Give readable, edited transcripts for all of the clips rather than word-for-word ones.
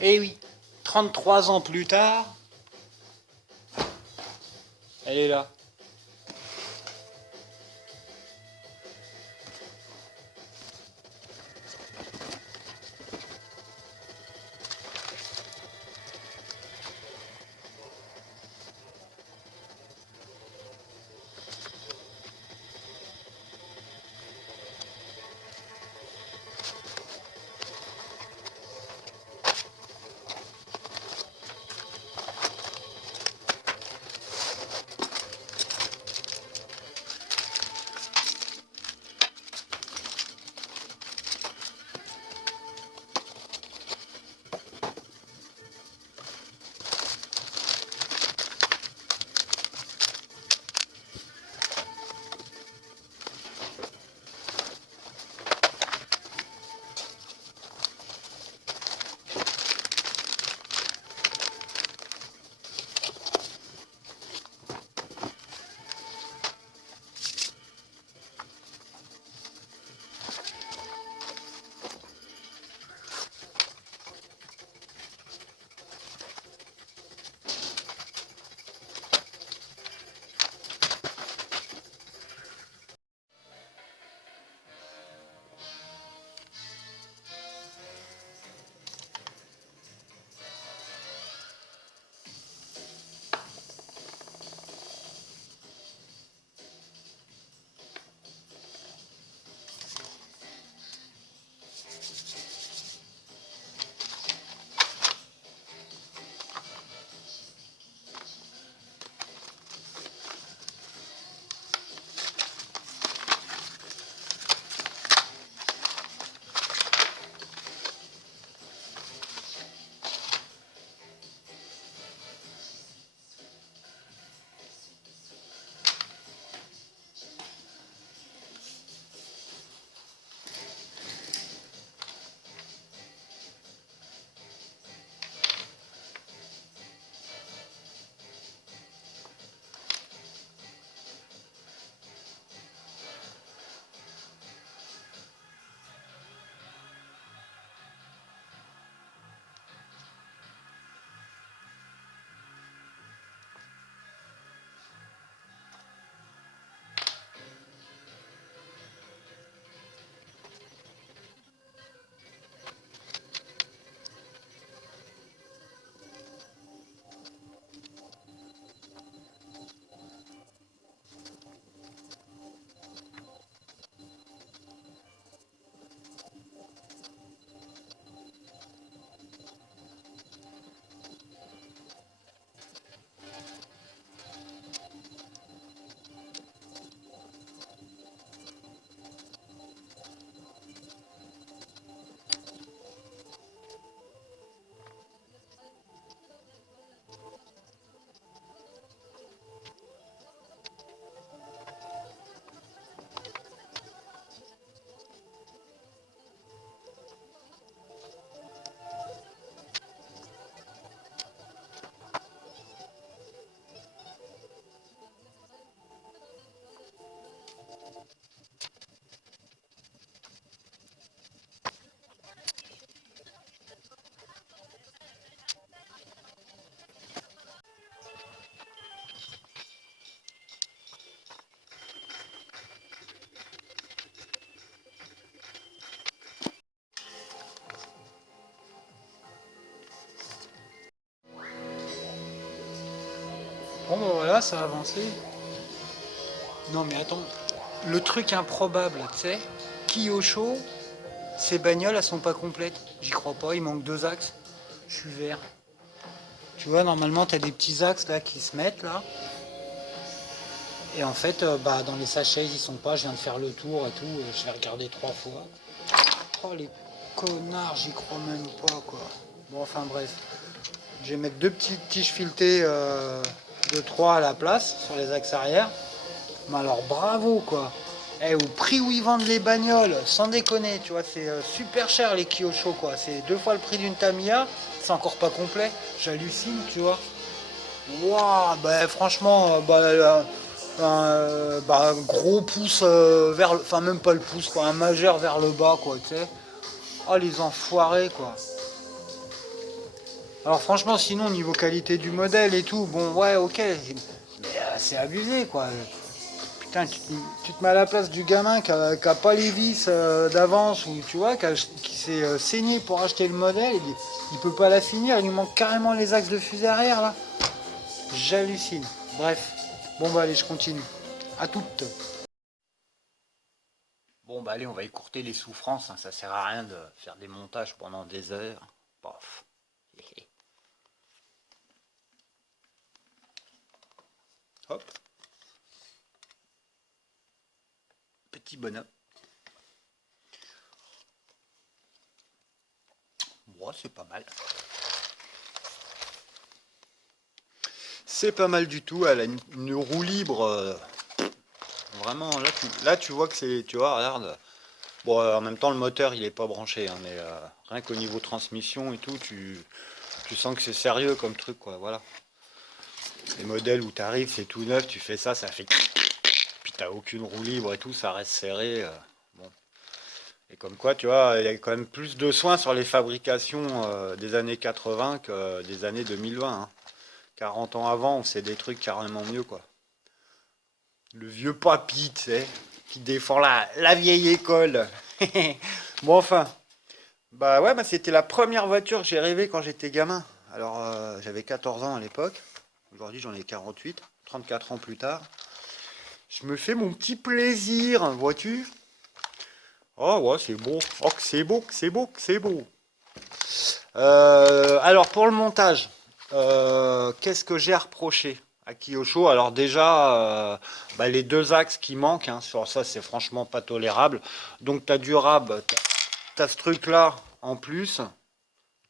Eh oui, 33 ans plus tard, elle est là. Bon ben voilà, ça a avancé. Non mais attends, le truc improbable, tu sais, Kyosho, ces bagnoles elles sont pas complètes. J'y crois pas, il manque deux axes. Je suis vert. Tu vois, normalement t'as des petits axes là qui se mettent là. Et en fait, bah dans les sachets ils sont pas, je viens de faire le tour et tout, je vais regarder trois fois. Oh les connards, j'y crois même pas quoi. Bon enfin bref. Je vais mettre deux petites tiges filetées de 3 à la place sur les axes arrière. Mais alors bravo quoi. Eh, au prix où ils vendent les bagnoles, sans déconner, tu vois, c'est super cher les Kyosho quoi. C'est deux fois le prix d'une Tamiya, c'est encore pas complet. J'hallucine, tu vois. Waouh, bah franchement, bah, un gros pouce vers le... Enfin, même pas le pouce, quoi. Un majeur vers le bas, quoi, tu sais. Oh, les enfoirés, quoi. Alors, franchement, sinon, niveau qualité du modèle et tout, bon, ouais, ok. Mais c'est abusé, quoi. Putain, tu te mets à la place du gamin qui a pas les vis d'avance, ou tu vois, qui s'est saigné pour acheter le modèle, il peut pas la finir, il lui manque carrément les axes de fusée arrière, là. J'hallucine. Bref. Bon, bah, allez, je continue. À toutes. Bon, bah allez, on va écourter les souffrances, hein. Ça sert à rien de faire des montages pendant des heures. Bof. Hop, petit bonhomme. Bon, c'est pas mal. C'est pas mal du tout. Elle a une roue libre. Vraiment, là, tu vois que c'est. Tu vois, regarde. Bon, en même temps, le moteur, il est pas branché, hein, mais rien qu'au niveau transmission et tout, tu sens que c'est sérieux comme truc, quoi. Voilà. Les modèles où tu arrives, c'est tout neuf, tu fais ça, ça fait. Puis t'as aucune roue libre et tout, ça reste serré. Bon. Et comme quoi, tu vois, il y a quand même plus de soins sur les fabrications des années 80 que des années 2020, hein. 40 ans avant, on sait des trucs carrément mieux, quoi. Le vieux papy, tu sais, qui défend la vieille école. Bon, enfin. Bah ouais, bah c'était la première voiture que j'ai rêvé quand j'étais gamin. Alors, j'avais 14 ans à l'époque. Aujourd'hui, j'en ai 48, 34 ans plus tard. Je me fais mon petit plaisir, vois-tu? Oh ouais, c'est beau. Oh, que c'est beau, que c'est beau, que c'est beau. Alors pour le montage, qu'est-ce que j'ai à reprocher à Kyosho? Alors déjà, bah, les deux axes qui manquent, hein, sur ça c'est franchement pas tolérable. Donc tu as du rab, tu as ce truc là en plus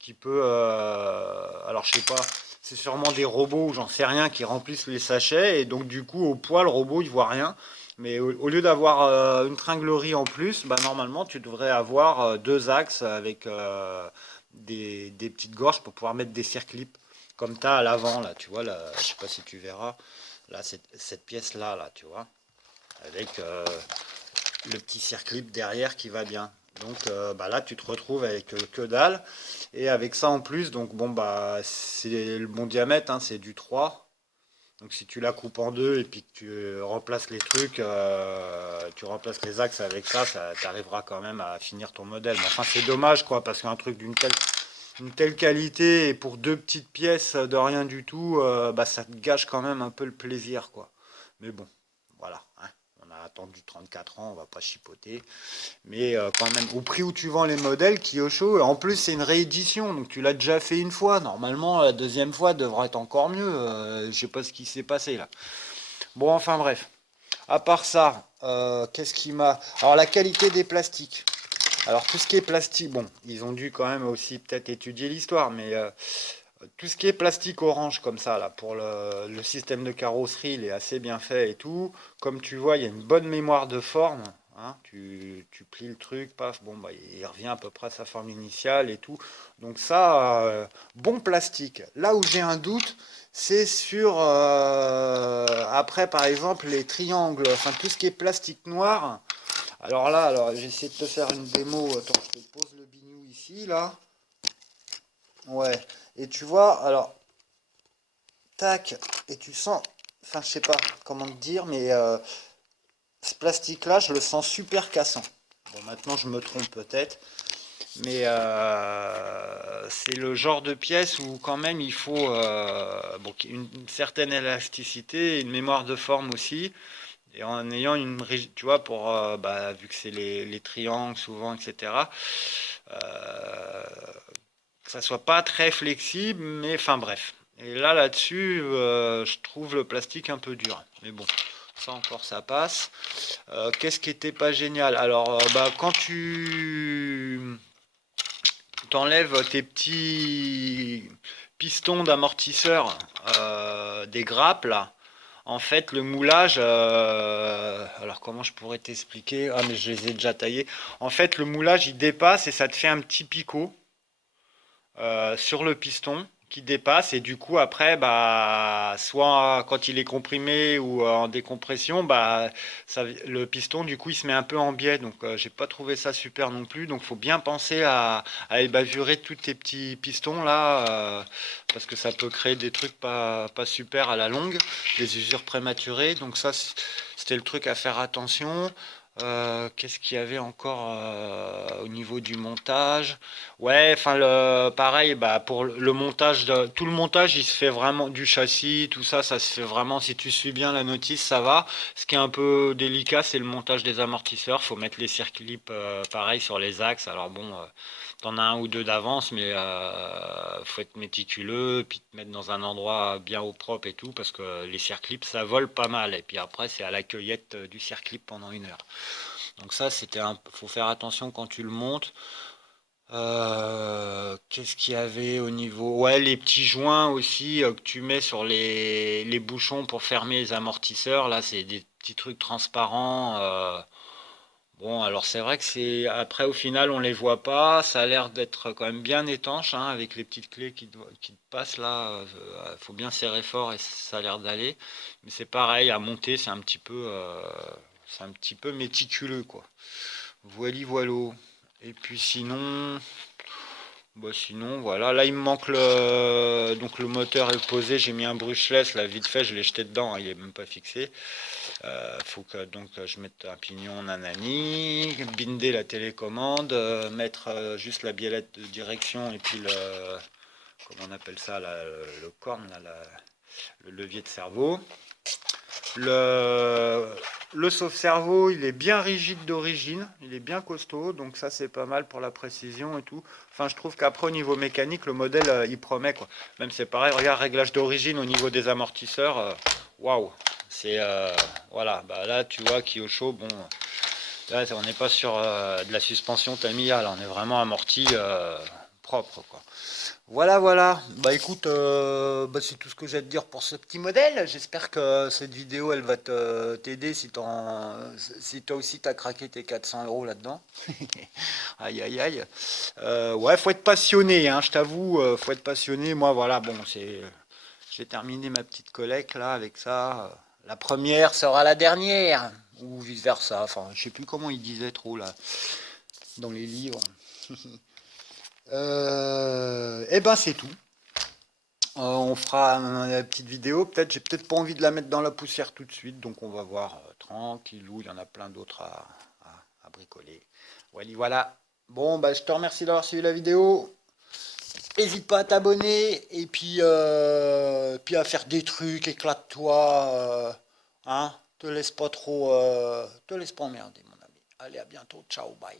qui peut... alors je sais pas, c'est sûrement des robots ou j'en sais rien qui remplissent les sachets et donc du coup au poids le robot il voit rien. Mais au lieu d'avoir une tringlerie en plus, bah, normalement tu devrais avoir deux axes avec des petites gorges pour pouvoir mettre des circlips comme tu as à l'avant là, tu vois, là, je sais pas si tu verras, là cette pièce là, tu vois, avec le petit circlip derrière qui va bien. Donc bah là tu te retrouves avec que dalle et avec ça en plus, donc bon bah c'est le bon diamètre, hein, c'est du 3. Donc si tu la coupes en deux et puis que tu remplaces les trucs, tu remplaces les axes avec ça, ça t'arrivera quand même à finir ton modèle. Mais enfin c'est dommage quoi, parce qu'un truc une telle qualité et pour deux petites pièces de rien du tout, bah ça te gâche quand même un peu le plaisir quoi. Mais bon, voilà, hein. On a attendu 34 ans, on va pas chipoter. Mais quand même, au prix où tu vends les modèles, Kyosho, en plus c'est une réédition, donc tu l'as déjà fait une fois. Normalement, la deuxième fois devrait être encore mieux. Je sais pas ce qui s'est passé là. Bon, enfin bref. À part ça, qu'est-ce qui m'a... Alors la qualité des plastiques. Alors tout ce qui est plastique, bon, ils ont dû quand même aussi peut-être étudier l'histoire, mais tout ce qui est plastique orange comme ça, là, pour le système de carrosserie, il est assez bien fait et tout. Comme tu vois, il y a une bonne mémoire de forme, hein. Tu plies le truc, paf, bon, bah, il revient à peu près à sa forme initiale et tout. Donc ça, bon plastique. Là où j'ai un doute, c'est sur, après, par exemple, les triangles, enfin tout ce qui est plastique noir. Alors là, alors, j'essaie de te faire une démo. Attends, je te pose le bignou ici, là. Ouais. Et tu vois, alors, tac, et tu sens, enfin je sais pas comment te dire, mais ce plastique-là, je le sens super cassant. Bon, maintenant je me trompe peut-être, mais c'est le genre de pièce où quand même il faut bon, une certaine élasticité, une mémoire de forme aussi, et en ayant tu vois, pour, bah, vu que c'est les triangles souvent, etc., euh, que ça soit pas très flexible, mais enfin bref. Et là, là-dessus, je trouve le plastique un peu dur. Mais bon, ça encore, ça passe. Qu'est-ce qui était pas génial? Alors, bah, quand tu t'enlèves tes petits pistons d'amortisseur des grappes, là, en fait, le moulage, alors comment je pourrais t'expliquer? Ah, mais je les ai déjà taillés. En fait, le moulage, il dépasse et ça te fait un petit picot sur le piston qui dépasse et du coup après bah soit quand il est comprimé ou en décompression bah le piston du coup il se met un peu en biais donc j'ai pas trouvé ça super non plus donc faut bien penser à ébavurer tous tes petits pistons là parce que ça peut créer des trucs pas super à la longue, des usures prématurées donc ça c'était le truc à faire attention. Qu'est-ce qu'il y avait encore au niveau du montage? Ouais, enfin pareil, bah pour le montage tout le montage, il se fait vraiment du châssis, tout ça, ça se fait vraiment. Si tu suis bien la notice, ça va. Ce qui est un peu délicat, c'est le montage des amortisseurs. Faut mettre les circlips pareil sur les axes. Alors bon, t'en as un ou deux d'avance, mais faut être méticuleux, puis te mettre dans un endroit bien au propre et tout, parce que les circlips, ça vole pas mal. Et puis après, c'est à la cueillette du circlip pendant 1 heure. Donc ça, faut faire attention quand tu le montes. Qu'est-ce qu'il y avait au niveau? Ouais, les petits joints aussi que tu mets sur les bouchons pour fermer les amortisseurs. Là, c'est des petits trucs transparents. Bon, alors c'est vrai que c'est après au final on les voit pas. Ça a l'air d'être quand même bien étanche hein, avec les petites clés qui te passent là. Faut bien serrer fort et ça a l'air d'aller. Mais c'est pareil à monter, c'est un petit peu méticuleux quoi. Voili voilo. Et puis sinon. Bah sinon, voilà. Là, il me manque donc le moteur est posé. J'ai mis un brushless, là, vite fait, je l'ai jeté dedans. Hein, il est même pas fixé. Faut que donc je mette un pignon nanani, binder la télécommande, mettre juste la biellette de direction et puis comment on appelle ça, là, le corne, là, le levier de cerveau. Le, le sauve-cerveau, il est bien rigide d'origine, il est bien costaud, donc ça c'est pas mal pour la précision et tout. Enfin, je trouve qu'après au niveau mécanique, le modèle il promet quoi. Même c'est pareil, regarde, réglage d'origine au niveau des amortisseurs, waouh, c'est voilà, bah là tu vois Kyosho, bon, là on n'est pas sur de la suspension Tamiya, là on est vraiment amorti propre quoi. Voilà, voilà. Bah écoute, bah, c'est tout ce que j'ai à te dire pour ce petit modèle. J'espère que cette vidéo, elle va t'aider si toi aussi t'as craqué tes 400 € là-dedans. Aïe, aïe, aïe. Ouais, faut être passionné, hein, je t'avoue, faut être passionné. Moi, voilà, bon, j'ai terminé ma petite collecte là avec ça. La première sera la dernière, ou vice-versa. Enfin, je sais plus comment il disait trop là, dans les livres. Eh ben, c'est tout. On fera une petite vidéo. Peut-être, j'ai peut-être pas envie de la mettre dans la poussière tout de suite, donc on va voir tranquillou. Il y en a plein d'autres à bricoler. Voilà, voilà. Bon, bah, je te remercie d'avoir suivi la vidéo. N'hésite pas à t'abonner et puis à faire des trucs, éclate-toi. Hein, te laisse pas emmerder, mon ami. Allez, à bientôt. Ciao, bye.